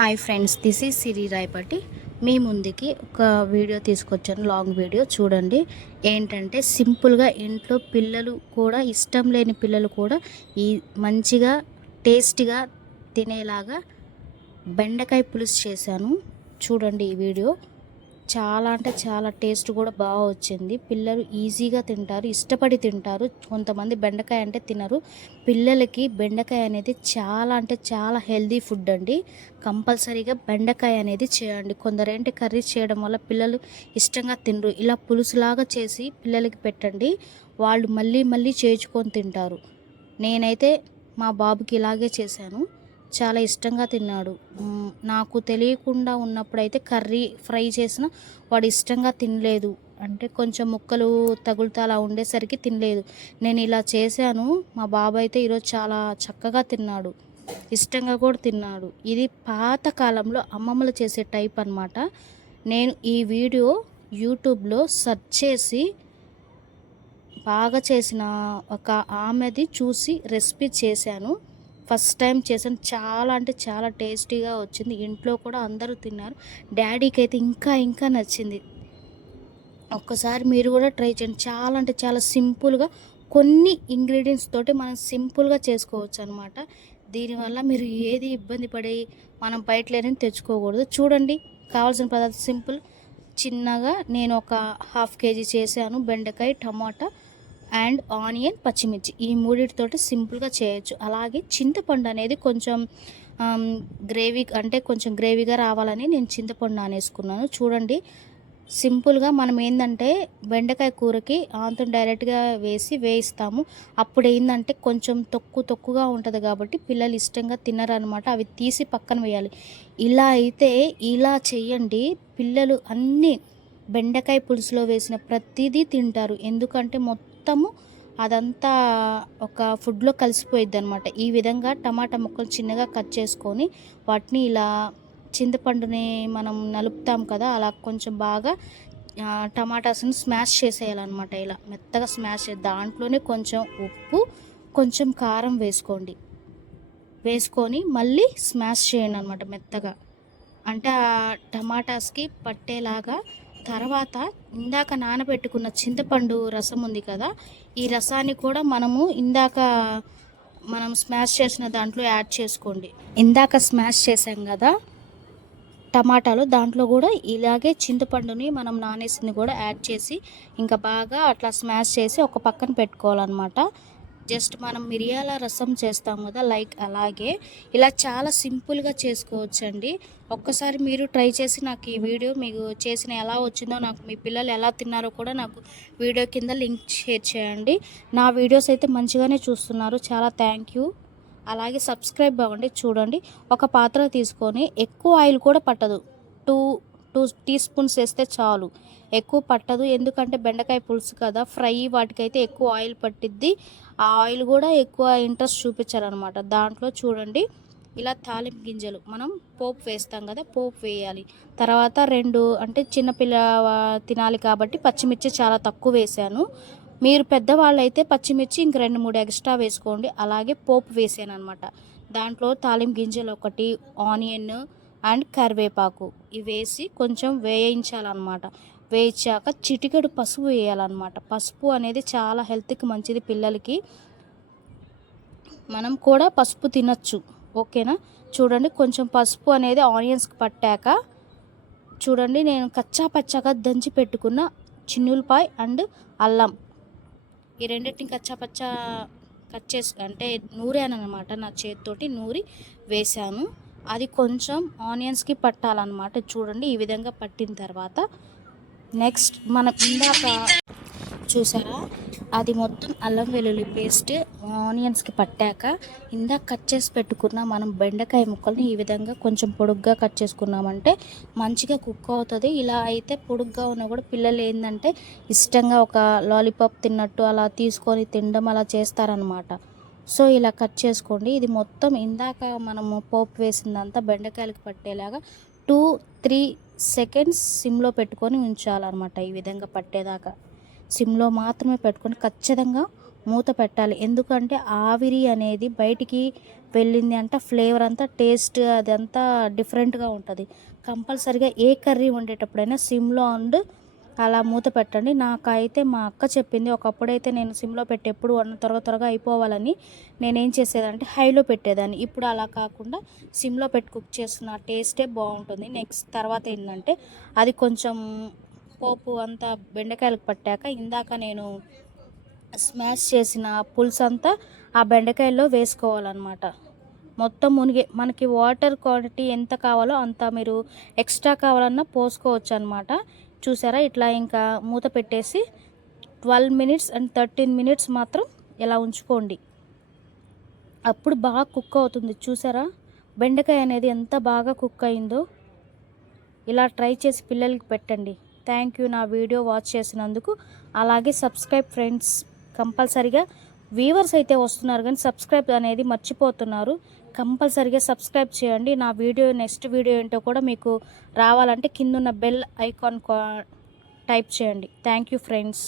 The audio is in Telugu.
హాయ్ ఫ్రెండ్స్, దిస్ ఈజ్ సిరి రాయపట్టి. మీ ముందుకి ఒక వీడియో తీసుకొచ్చాను, లాంగ్ వీడియో. చూడండి, ఏంటంటే సింపుల్గా ఇంట్లో పిల్లలు కూడా, ఇష్టం లేని పిల్లలు కూడా ఈ మంచిగా టేస్టీగా తినేలాగా బెండకాయ పులుసు చేశాను. చూడండి ఈ వీడియో. చాలా అంటే చాలా టేస్ట్ కూడా బాగా వచ్చింది. పిల్లలు ఈజీగా తింటారు, ఇష్టపడి తింటారు. కొంతమంది బెండకాయ అంటే తినరు. పిల్లలకి బెండకాయ అనేది చాలా అంటే చాలా హెల్దీ ఫుడ్ అండి. కంపల్సరీగా బెండకాయ అనేది చేయండి. కొందరేంటి కర్రీ చేయడం వల్ల పిల్లలు ఇష్టంగా తినరు. ఇలా పులుసులాగా చేసి పిల్లలకి పెట్టండి, వాళ్ళు మళ్ళీ మళ్ళీ చేయించుకొని తింటారు. నేనైతే మా బాబుకి ఇలాగే చేశాను, చాలా ఇష్టంగా తిన్నాడు. నాకు తెలియకుండా ఉన్నప్పుడైతే కర్రీ ఫ్రై చేసిన వాడు ఇష్టంగా తినలేదు. అంటే కొంచెం ముక్కలు తగులుతా అలా ఉండేసరికి తినలేదు. నేను ఇలా చేశాను, మా బాబు అయితే ఈరోజు చాలా చక్కగా తిన్నాడు, ఇష్టంగా కూడా తిన్నాడు. ఇది పాత కాలంలో అమ్మమ్మలు చేసే టైప్ అన్నమాట. నేను ఈ వీడియో యూట్యూబ్లో సెర్చ్ చేసి బాగా చేసిన ఒక ఆమెది చూసి రెసిపీ చేశాను. ఫస్ట్ టైం చేశాను. చాలా అంటే చాలా టేస్టీగా వచ్చింది. ఇంట్లో కూడా అందరూ తిన్నారు. డాడీకి అయితే ఇంకా ఇంకా నచ్చింది. ఒక్కసారి మీరు కూడా ట్రై చేయండి. చాలా అంటే చాలా సింపుల్గా కొన్ని ఇంగ్రీడియంట్స్ తోటి మనం సింపుల్గా చేసుకోవచ్చు అనమాట. దీనివల్ల మీరు ఏది ఇబ్బంది పడి మనం బయట లేని తెచ్చుకోకూడదు. చూడండి, కావాల్సిన పదార్థం సింపుల్. చిన్నగా నేను ఒక 1/2 కేజీ చేశాను. బెండకాయ, టమాటా అండ్ ఆనియన్, పచ్చిమిర్చి, ఈ మూడిటితోటి సింపుల్గా చేయొచ్చు. అలాగే చింతపండు అనేది కొంచెం గ్రేవీ, అంటే కొంచెం గ్రేవీగా రావాలని నేను చింతపండు నానేసుకున్నాను. చూడండి, సింపుల్గా మనం ఏంటంటే బెండకాయ కూరకి ఆంతం డైరెక్ట్గా వేయిస్తాము. అప్పుడు ఏంటంటే కొంచెం తొక్కుగా ఉంటుంది కాబట్టి పిల్లలు ఇష్టంగా తినరనమాట. అవి తీసి పక్కన వేయాలి. ఇలా అయితే ఇలా చెయ్యండి, పిల్లలు అన్నీ బెండకాయ పులుసులో వేసిన ప్రతిదీ తింటారు. ఎందుకంటే మొత్తము అదంతా ఒక ఫుడ్లో కలిసిపోయిద్ది అనమాట. ఈ విధంగా టమాటా ముక్కలు చిన్నగా కట్ చేసుకొని వాటిని ఇలా చింతపండుని మనం నలుపుతాం కదా, అలా కొంచెం బాగా టమాటాస్ని స్మాష్ చేసేయాలన్నమాట. ఇలా మెత్తగా స్మాష్ దాంట్లోనే కొంచెం ఉప్పు, కొంచెం కారం వేసుకొని మళ్ళీ స్మాష్ చేయండి అనమాట మెత్తగా. అంటే ఆ టమాటాస్కి పట్టేలాగా. తర్వాత ఇందాక నానబెట్టుకున్న చింతపండు రసం ఉంది కదా, ఈ రసాన్ని కూడా మనం స్మాష్ చేసిన దాంట్లో యాడ్ చేసుకోండి. ఇందాక స్మాష్ చేసాం కదా టమాటాలు, దాంట్లో కూడా ఇలాగే చింతపండుని మనం నానేసింది కూడా యాడ్ చేసి ఇంకా బాగా అట్లా స్మాష్ చేసి ఒక పక్కన పెట్టుకోవాలన్నమాట. జస్ట్ మనం మిరియాల రసం చేస్తాం కదా, లైక్ అలాగే ఇలా చాలా సింపుల్గా చేసుకోవచ్చండి. ఒక్కసారి మీరు ట్రై చేసి నాకు ఈ వీడియో మీకు చేసిన ఎలా వచ్చిందో, నాకు మీ పిల్లలు ఎలా తిన్నారో కూడా నాకు వీడియో కింద లింక్ షేర్ చేయండి. నా వీడియోస్ అయితే మంచిగానే చూస్తున్నారు, చాలా థ్యాంక్ యూ. అలాగే సబ్స్క్రైబ్ అవ్వండి. చూడండి, ఒక పాత్ర తీసుకొని, ఎక్కువ ఆయిల్ కూడా పట్టదు, టూ టీ స్పూన్స్ వేస్తే చాలు, ఎక్కువ పట్టదు. ఎందుకంటే బెండకాయ పులుసు కదా, ఫ్రై వాటికైతే ఎక్కువ ఆయిల్ పట్టిద్ది. ఆ ఆయిల్ కూడా ఎక్కువ ఇంట్రెస్ట్ చూపించారనమాట. దాంట్లో చూడండి, ఇలా తాలింపు గింజలు మనం పోపు వేస్తాం కదా, పోపు వేయాలి. తర్వాత 2 అంటే చిన్నపిల్ల తినాలి కాబట్టి పచ్చిమిర్చి చాలా తక్కువ వేసాను. మీరు పెద్దవాళ్ళు అయితే పచ్చిమిర్చి ఇంక 2-3 ఎక్స్ట్రా వేసుకోండి. అలాగే పోపు వేసాను అనమాట. దాంట్లో తాలింపు గింజలు ఒకటి, ఆనియన్ అండ్ కరివేపాకు ఇవి వేసి కొంచెం వేయించాలన్నమాట. వేయించాక చిటికెడు పసుపు వేయాలన్నమాట. పసుపు అనేది చాలా హెల్త్కి మంచిది పిల్లలకి. మనం కూడా పసుపు తినచ్చు, ఓకేనా. చూడండి, కొంచెం పసుపు అనేది ఆనియన్స్కి పట్టాక చూడండి, నేను కచ్చా పచ్చాగా దంచి పెట్టుకున్న చిన్నులపాయ అండ్ అల్లం, ఈ రెండింటిని కచ్చాపచ్చా కట్ చేసి అంటే నూరాను అనమాట. నా చేతితోటి నూరి వేసాను. అది కొంచెం ఆనియన్స్కి పట్టాలన్నమాట. చూడండి, ఈ విధంగా పట్టిన తర్వాత నెక్స్ట్ మనం ఇందాక చూసారా, అది మొత్తం అల్లం వెల్లుల్లి పేస్ట్ ఆనియన్స్కి పట్టాక ఇందాక కట్ చేసి పెట్టుకున్న మనం బెండకాయ ముక్కల్ని ఈ విధంగా కొంచెం పొడుగ్గా కట్ చేసుకున్నామంటే మంచిగా కుక్ అవుతుంది. ఇలా అయితే పొడుగ్గా ఉన్నా కూడా పిల్లలు ఏంటంటే ఇష్టంగా ఒక లాలీపాప్ తిన్నట్టు అలా తీసుకొని తినడం అలా చేస్తారనమాట. సో ఇలా కట్ చేసుకోండి. ఇది మొత్తం ఇందాక మనము పోపు వేసిందంతా బెండకాయలకు పట్టేలాగా 2-3 సెకండ్స్ సిమ్లో పెట్టుకొని ఉంచాలన్నమాట. ఈ విధంగా పట్టేదాకా సిమ్లో మాత్రమే పెట్టుకొని ఖచ్చితంగా మూత పెట్టాలి. ఎందుకంటే ఆవిరి అనేది బయటికి వెళ్ళింది అంటే ఫ్లేవర్ అంతా టేస్ట్ అదంతా డిఫరెంట్గా ఉంటుంది. కంపల్సరిగా ఏ కర్రీ వండేటప్పుడైనా సిమ్లో అలా మూత పెట్టండి. నాకైతే మా అక్క చెప్పింది, ఒకప్పుడైతే నేను సిమ్లో పెట్టి ఎప్పుడు త్వరగా త్వరగా అయిపోవాలని నేనేం చేసేదంటే హైలో పెట్టేదాన్ని. ఇప్పుడు అలా కాకుండా సిమ్లో పెట్టి కుక్ చేస్తున్న టేస్టే బాగుంటుంది. నెక్స్ట్ తర్వాత ఏంటంటే అది కొంచెం పోపు అంతా బెండకాయలకు పట్టాక ఇందాక నేను స్మాష్ చేసిన పులుసు అంతా ఆ బెండకాయల్లో వేసుకోవాలన్నమాట. మొత్తం మునిగే మనకి వాటర్ క్వాంటిటీ ఎంత కావాలో అంత మీరు ఎక్స్ట్రా కావాలన్నా పోసుకోవచ్చు అనమాట. చూసారా, ఇట్లా ఇంకా మూత పెట్టేసి 12 మినిట్స్ అండ్ 13 మినిట్స్ మాత్రం ఇలా ఉంచుకోండి. అప్పుడు బాగా కుక్ అవుతుంది. చూసారా బెండకాయ అనేది ఎంత బాగా కుక్ అయిందో. ఇలా ట్రై చేసి పిల్లలకి పెట్టండి. థ్యాంక్ యూ నా వీడియో వాచ్ చేసినందుకు. అలాగే సబ్స్క్రైబ్ ఫ్రెండ్స్, కంపల్సరిగా వ్యూవర్స్ అయితే వస్తున్నారు కానీ సబ్స్క్రైబ్ అనేది మర్చిపోతున్నారు. కంపల్సరిగా సబ్స్క్రైబ్ చేయండి. నా వీడియో నెక్స్ట్ వీడియో ఏంటో కూడా మీకు రావాలంటే కిందున్న బెల్ ఐకాన్ టైప్ చేయండి. Thank you friends.